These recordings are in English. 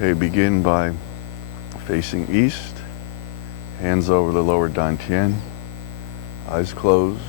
Okay, begin by facing east, hands over the lower dantian, eyes closed,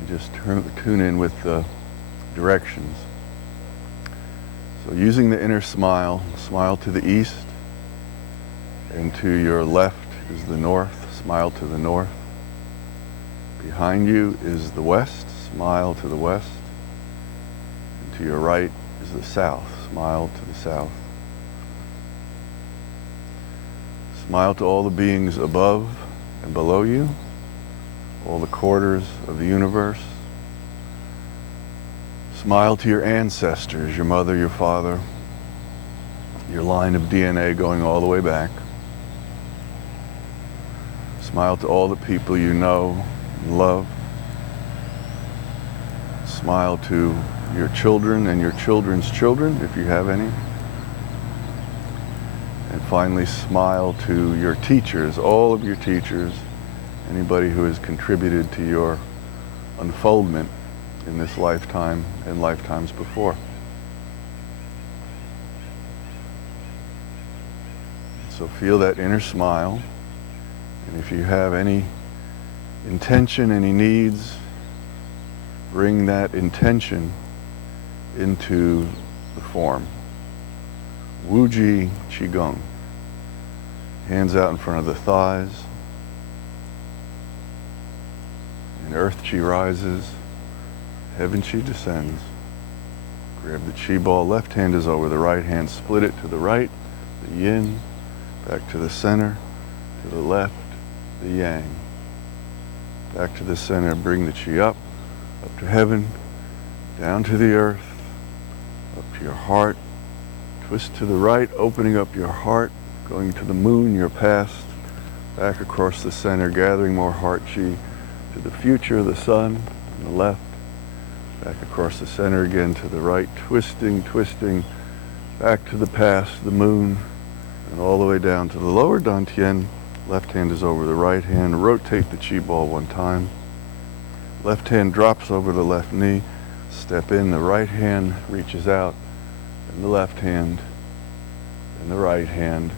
and just tune in with the directions. So using the inner smile, smile to the east, and to your left is the north, smile to the north. Behind you is the west, smile to the west. And to your right is the south, smile to the south. Smile to all the beings above and below you, all the quarters of the universe. Smile to your ancestors, your mother, your father, your line of DNA going all the way back. Smile to all the people you know and love. Smile to your children and your children's children, if you have any. And finally, smile to your teachers, all of your teachers, anybody who has contributed to your unfoldment in this lifetime and lifetimes before. So feel that inner smile, and if you have any intention, any needs, bring that intention into the form. Wuji Qigong. Hands out in front of the thighs. And earth chi rises, heaven chi descends. Grab the chi ball, left hand is over the right hand, split it to the right, the yin, back to the center, to the left, the yang. Back to the center, bring the chi up to heaven, down to the earth, up to your heart. Twist to the right, opening up your heart, going to the moon, your past, back across the center, gathering more heart chi to the future, the sun, on the left, back across the center again to the right, twisting, back to the past, the moon, and all the way down to the lower dantian. Left hand is over the right hand. Rotate the chi ball one time. Left hand drops over the left knee. Step in, the right hand reaches out, and the left hand, and the right hand.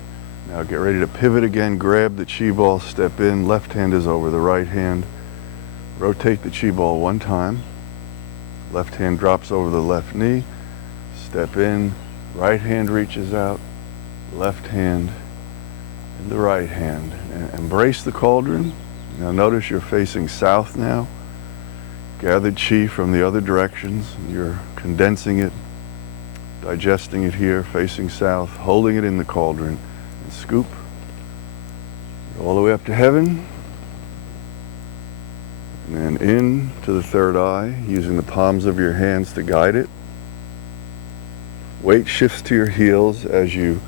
Now get ready to pivot again. Grab the chi ball, step in. Left hand is over the right hand. Rotate the chi ball one time. Left hand drops over the left knee. Step in. Right hand reaches out. Left hand and the right hand. And embrace the cauldron. Now notice you're facing south now. Gathered chi from the other directions. You're condensing it, digesting it here, facing south, holding it in the cauldron. And scoop all the way up to heaven. And then in to the third eye, using the palms of your hands to guide it. Weight shifts to your heels as you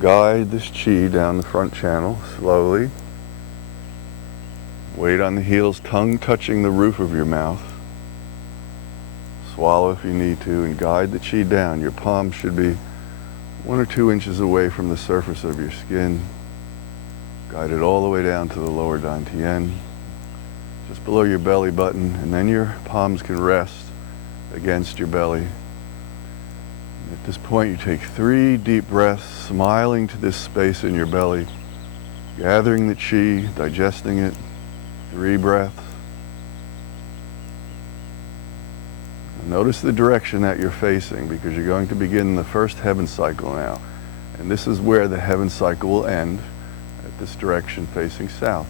guide this chi down the front channel slowly. Weight on the heels, tongue touching the roof of your mouth. Swallow if you need to and guide the chi down. Your palms should be 1 or 2 inches away from the surface of your skin. Guide it all the way down to the lower dantian, just below your belly button, and then your palms can rest against your belly. At this point, you take 3 deep breaths, smiling to this space in your belly, gathering the chi, digesting it. 3 breaths. And notice the direction that you're facing, because you're going to begin the first heaven cycle now. And this is where the heaven cycle will end, at this direction facing south.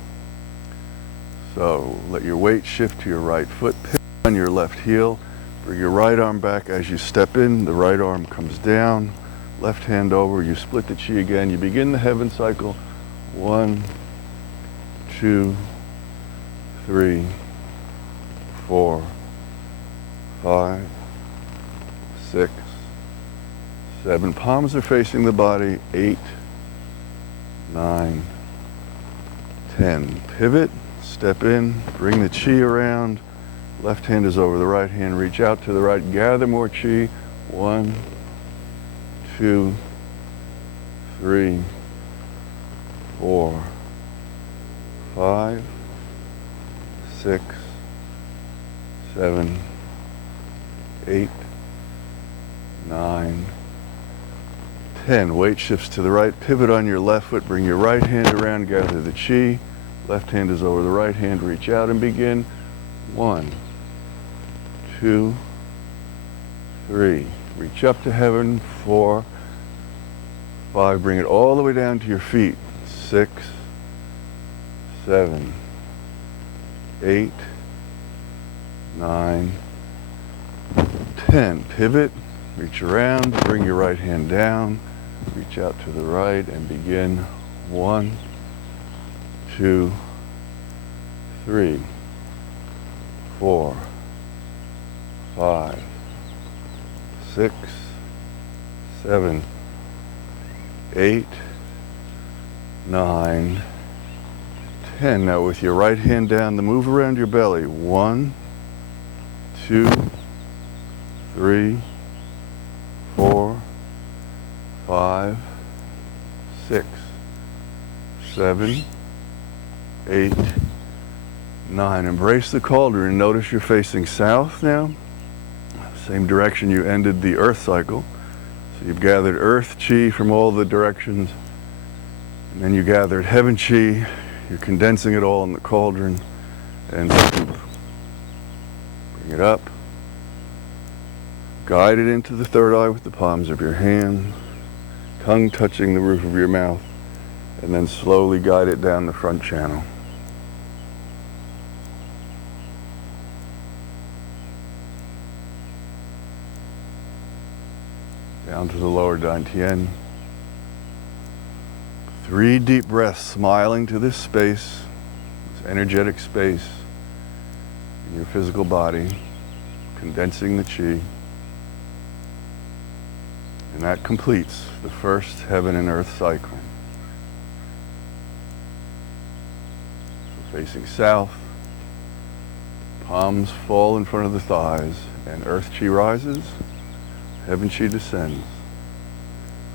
So let your weight shift to your right foot, pivot on your left heel. Bring your right arm back as you step in. The right arm comes down. Left hand over. You split the chi again. You begin the heaven cycle. 1, 2, 3, 4, 5, 6, 7. Palms are facing the body. 8, 9, 10. Pivot. Step in. Bring the chi around. Left hand is over the right hand. Reach out to the right. Gather more chi. 1, 2, 3, 4, 5, 6, 7, 8, 9, 10. Weight shifts to the right. Pivot on your left foot. Bring your right hand around. Gather the chi. Left hand is over the right hand. Reach out and begin. 1, 2, 3. Reach up to heaven. 4, 5. Bring it all the way down to your feet. 6, 7, 8, 9, 10. Pivot. Reach around. Bring your right hand down. Reach out to the right and begin. 1, 2, 3, 4, 5, 6, 7, 8, 9, 10. Now with your right hand down, the move around your belly. 1, 2, 3, 4, 5, 6, 7, 8, 9. Embrace the cauldron. Notice you're facing south now. Same direction you ended the earth cycle. So you've gathered earth chi from all the directions. And then you gathered heaven chi. You're condensing it all in the cauldron. And bring it up. Guide it into the third eye with the palms of your hands. Tongue touching the roof of your mouth. And then slowly guide it down the front channel. Down to the lower dantian. 3 deep breaths, smiling to this space, this energetic space in your physical body, condensing the chi. And that completes the first heaven and earth cycle. So facing south, palms fall in front of the thighs, and earth chi rises. Heaven chi descends.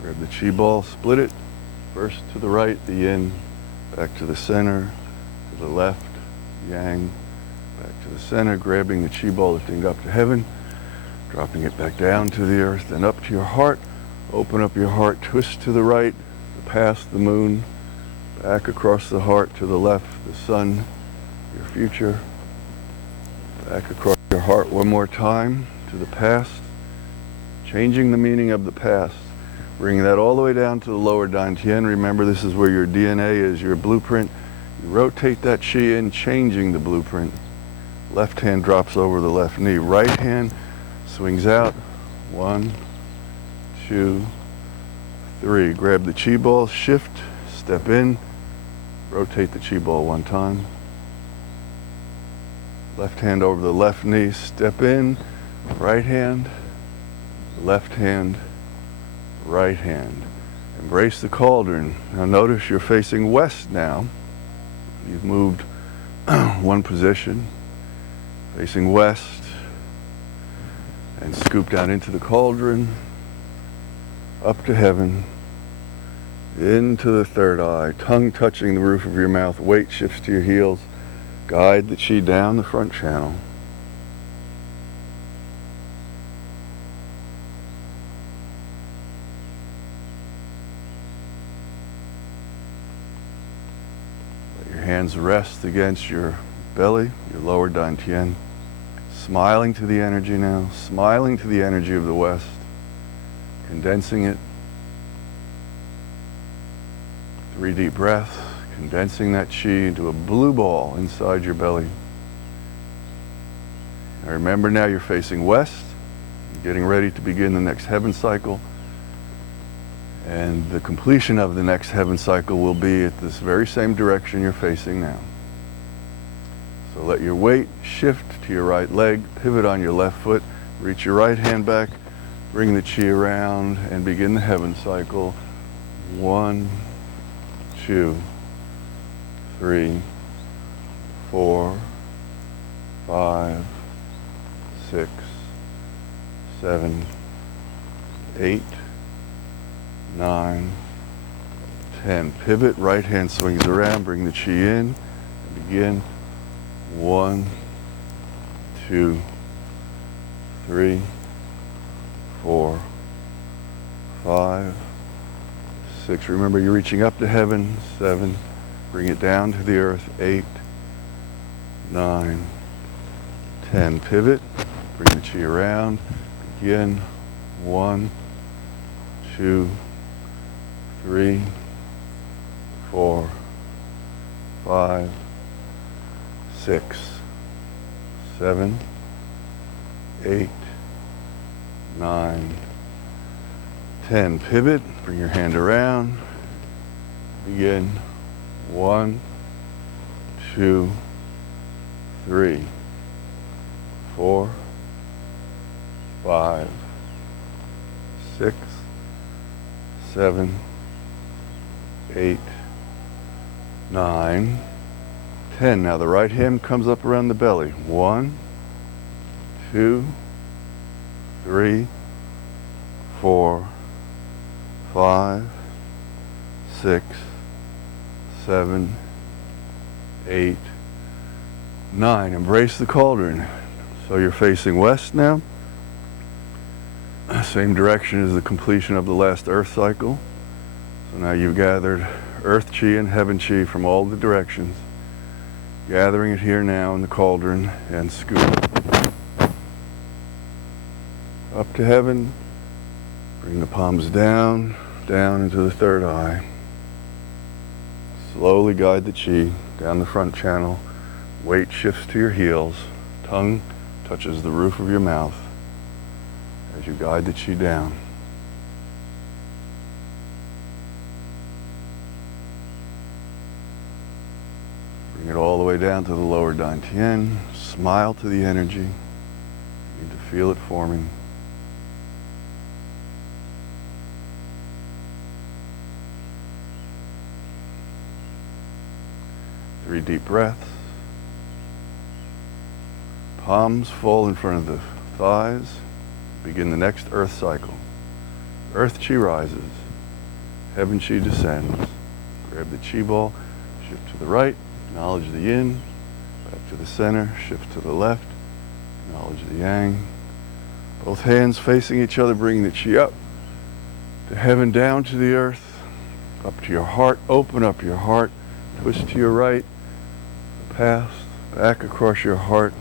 Grab the chi ball, split it. First to the right, the yin, back to the center, to the left, yang, back to the center, grabbing the chi ball, lifting it up to heaven, dropping it back down to the earth, and up to your heart. Open up your heart, twist to the right, past the moon, back across the heart to the left, the sun, your future, back across your heart one more time to the past. Changing the meaning of the past, bringing that all the way down to the lower dantian. Remember, this is where your DNA is, your blueprint. You rotate that chi in, changing the blueprint. Left hand drops over the left knee. Right hand swings out. 1, 2, 3. Grab the chi ball, shift, step in, rotate the chi ball one time. Left hand over the left knee, step in, right hand, left hand, right hand. Embrace the cauldron. Now notice you're facing west now. You've moved one position, facing west, and scoop down into the cauldron, up to heaven, into the third eye, tongue touching the roof of your mouth, weight shifts to your heels, guide the chi down the front channel. Hands rest against your belly, your lower dantian. Smiling to the energy now, smiling to the energy of the West, condensing it. 3 deep breaths, condensing that chi into a blue ball inside your belly. Now remember, now you're facing west, getting ready to begin the next heaven cycle. And the completion of the next heaven cycle will be at this very same direction you're facing now. So let your weight shift to your right leg, pivot on your left foot, reach your right hand back, bring the chi around, and begin the heaven cycle. 1, 2, 3, 4, 5, 6, 7, 8, 9, 10. Pivot, right hand swings around, bring the chi in, and begin. 1, 2, 3, 4, 5, 6. Remember, you're reaching up to heaven. 7. Bring it down to the earth. 8, 9, 10. Pivot. Bring the chi around. Begin. 1, 2, 3, 4, 5, 6, 7, 8, 9, 10. Pivot. Bring your hand around. Begin. 1, 2, 3, 4, 5, 6, 7, 8, 9, 10. Now the right hand comes up around the belly. 1, 2, 3, 4, 5, 6, 7, 8, 9. Embrace the cauldron. So you're facing west now. Same direction as the completion of the last earth cycle. So now you've gathered earth chi and heaven chi from all the directions. Gathering it here now in the cauldron and scoop up to heaven. Bring the palms down, down into the third eye. Slowly guide the chi down the front channel. Weight shifts to your heels. Tongue touches the roof of your mouth as you guide the chi down. Bring it all the way down to the lower dantian. Smile to the energy. Begin to feel it forming. Three deep breaths. Palms fall in front of the thighs. Begin the next earth cycle. Earth chi rises. Heaven chi descends. Grab the chi ball. Shift to the right. Acknowledge the yin. Back to the center. Shift to the left. Acknowledge the yang. Both hands facing each other, bringing the chi up to heaven, down to the earth, up to your heart. Open up your heart. Twist to your right. The past. Back across your heart.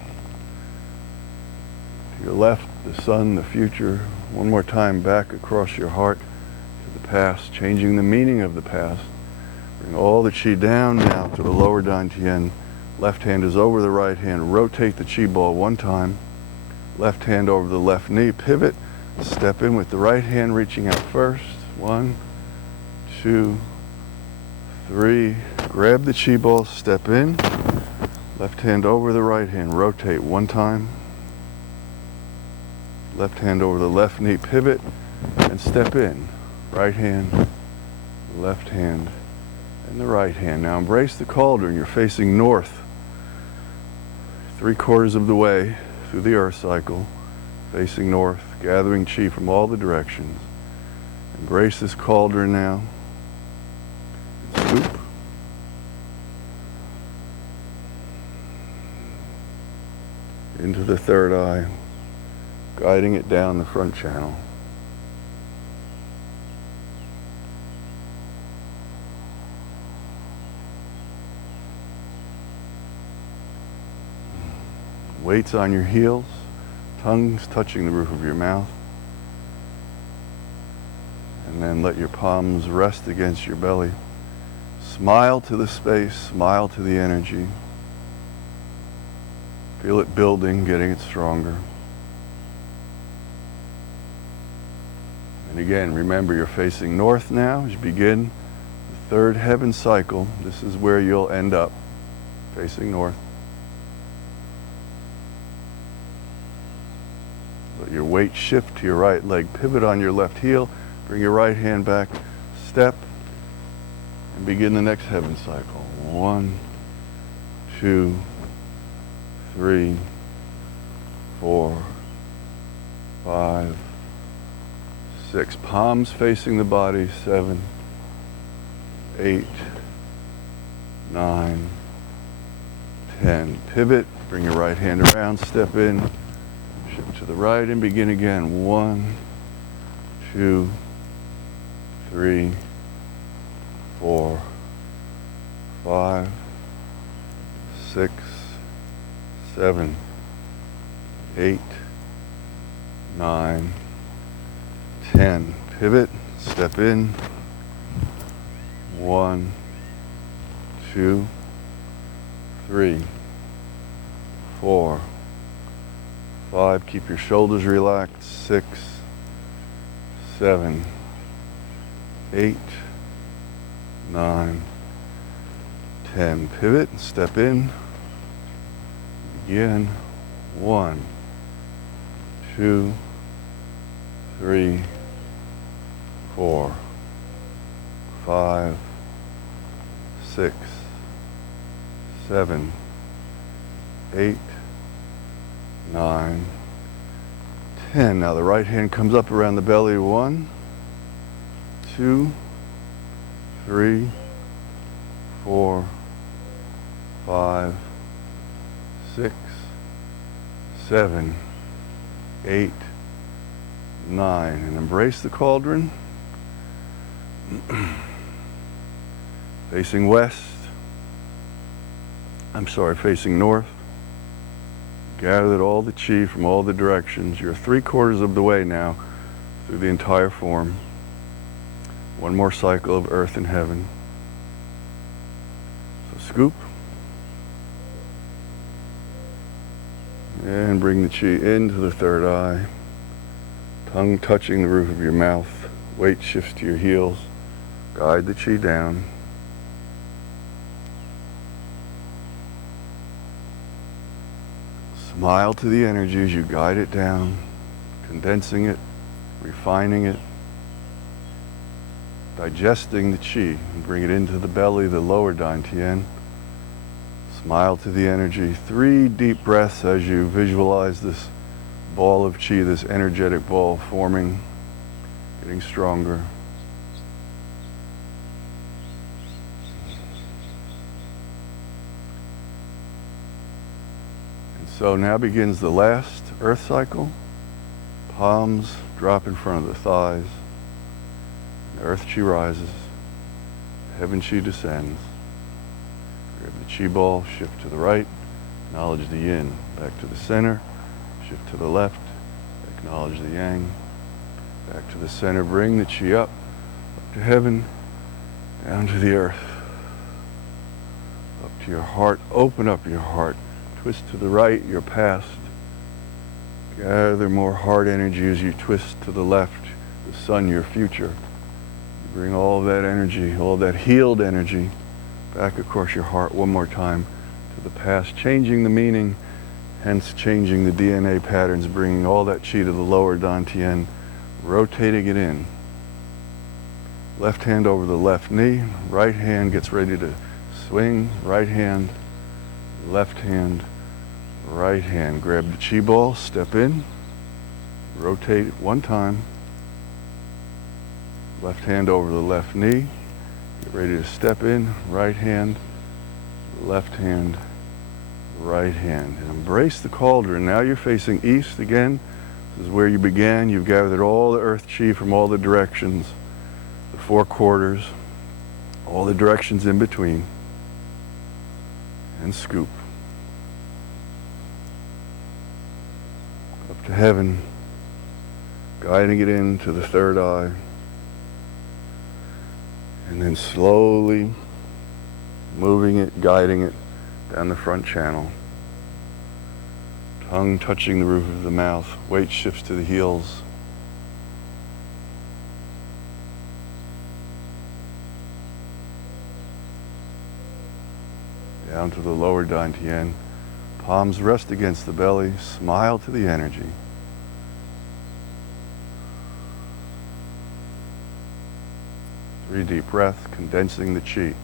To your left, the sun, the future. One more time, back across your heart to the past, changing the meaning of the past. Bring all the chi down now to the lower dantian. Left hand is over the right hand. Rotate the chi ball one time. Left hand over the left knee. Pivot. Step in with the right hand reaching out first. 1, 2, 3. Grab the chi ball. Step in. Left hand over the right hand. Rotate one time. Left hand over the left knee. Pivot and step in. Right hand, left hand, and the right hand. Now embrace the cauldron. You're facing north. 3/4 of the way through the earth cycle. Facing north, gathering chi from all the directions. Embrace this cauldron now. Scoop. Into the third eye, guiding it down the front channel. Weights on your heels, tongues touching the roof of your mouth. And then let your palms rest against your belly. Smile to the space, smile to the energy. Feel it building, getting it stronger. And again, remember you're facing north now as you begin the third heaven cycle. This is where you'll end up, facing north. Let your weight shift to your right leg. Pivot on your left heel. Bring your right hand back. Step. And begin the next heaven cycle. 1, 2, 3, 4, 5, 6. Palms facing the body. 7, 8, 9, 10. Pivot. Bring your right hand around. Step in. Shift to the right and begin again. 1, 2, 3, 4, 5, 6, 7, 8, 9, 10. Pivot, step in. 1, 2, 3, 4, 5. Keep your shoulders relaxed. 6, 7, 8, 9, 10. Pivot, step in. Begin. 1, 2, 3, 4, 5, 6, 7, 8, 9, 10. Now the right hand comes up around the belly. 1, 2, 3, 4, 5, 6, 7, 8, 9. And embrace the cauldron. Facing west. Facing north. Gathered all the chi from all the directions. You're 3/4 of the way now through the entire form. One more cycle of earth and heaven. So scoop. And bring the chi into the third eye. Tongue touching the roof of your mouth. Weight shifts to your heels. Guide the chi down. Smile to the energy as you guide it down, condensing it, refining it, digesting the chi, and bring it into the belly, the lower dantian. Smile to the energy. 3 deep breaths as you visualize this ball of chi, this energetic ball forming, getting stronger. So now begins the last earth cycle. Palms drop in front of the thighs. Earth chi rises. Heaven chi descends. Grab the chi ball, shift to the right. Acknowledge the yin. Back to the center. Shift to the left. Acknowledge the yang. Back to the center. Bring the chi up to heaven, down to the earth. Up to your heart. Open up your heart. Twist to the right, your past. Gather more heart energy as you twist to the left, the sun, your future. You bring all of that energy, all of that healed energy back across your heart one more time to the past, changing the meaning, hence changing the DNA patterns, bringing all that chi to the lower dantian, rotating it in. Left hand over the left knee, right hand gets ready to swing, right hand, left hand, right hand. Grab the chi ball, step in, rotate it one time. Left hand over the left knee. Get ready to step in, right hand, left hand, right hand. And embrace the cauldron. Now you're facing east again. This is where you began. You've gathered all the earth chi from all the directions, the 4 quarters, all the directions in between. And scoop. Up to heaven, guiding it into the third eye. And then slowly moving it, guiding it down the front channel. Tongue touching the roof of the mouth. Weight shifts to the heels. Down to the lower dantian. Palms rest against the belly. Smile to the energy. Three deep breaths, condensing the chi.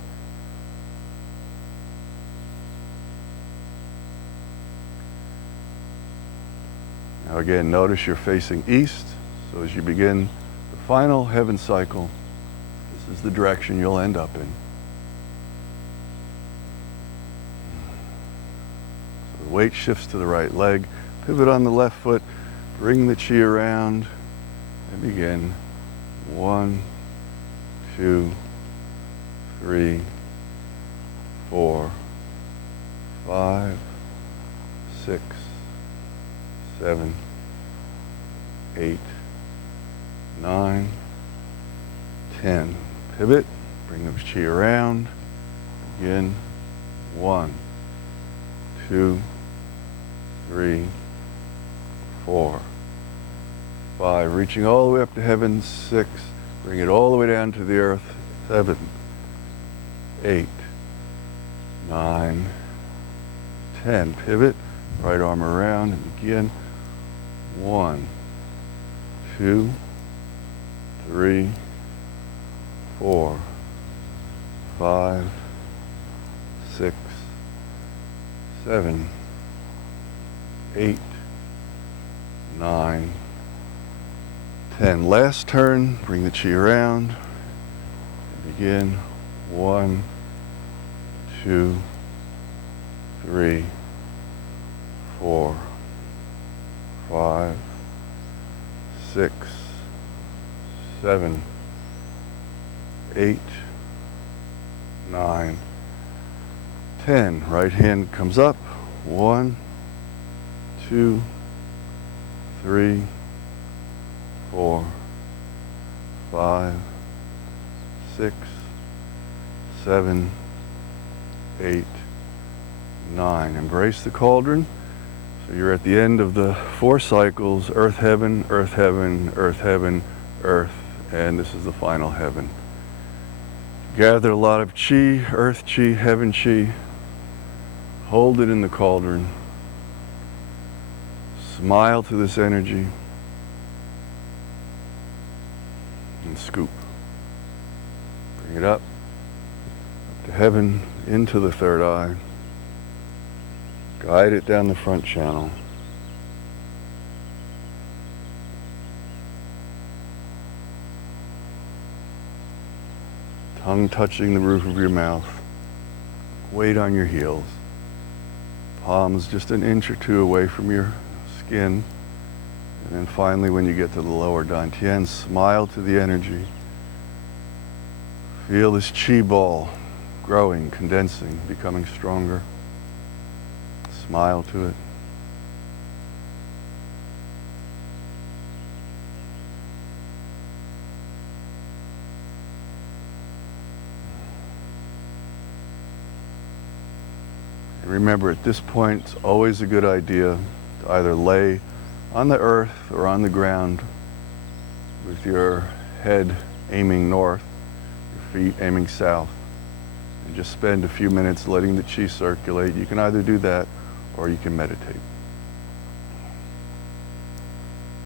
Now again, notice you're facing east. So as you begin the final heaven cycle, this is the direction you'll end up in. The weight shifts to the right leg, pivot on the left foot, bring the chi around, and begin. 1, 2, 3, 4, 5, 6, 7, 8, 9, 10. Pivot, bring the chi around. Begin. 1, 2, 3, 4, 5. Reaching all the way up to heaven. 6. Bring it all the way down to the earth. 7, 8, 9, 10. Pivot, right arm around and begin. 1, 2, 3, 4, 5, 6, 7, 8, 9, 10. Last turn, bring the chi around. Begin. 1, 2, 3, 4, 5, 6, 7, 8, 9, 10. Right hand comes up. 1, 2, 3, 4, 5, 6, 7, 8, 9. Embrace the cauldron. So you're at the end of the 4 cycles: earth, heaven, earth, heaven, earth, heaven, earth, and this is the final heaven. Gather a lot of chi, earth chi, heaven chi. Hold it in the cauldron. Smile to this energy. And scoop. Bring it up to heaven, into the third eye. Guide it down the front channel. Tongue touching the roof of your mouth. Weight on your heels. Palms just an inch or 2 away from your skin. And then finally, when you get to the lower dantian, smile to the energy. Feel this chi ball growing, condensing, becoming stronger. Smile to it. And remember, at this point, it's always a good idea to either lay on the earth or on the ground with your head aiming north, your feet aiming south, and just spend a few minutes letting the chi circulate. You can either do that or you can meditate.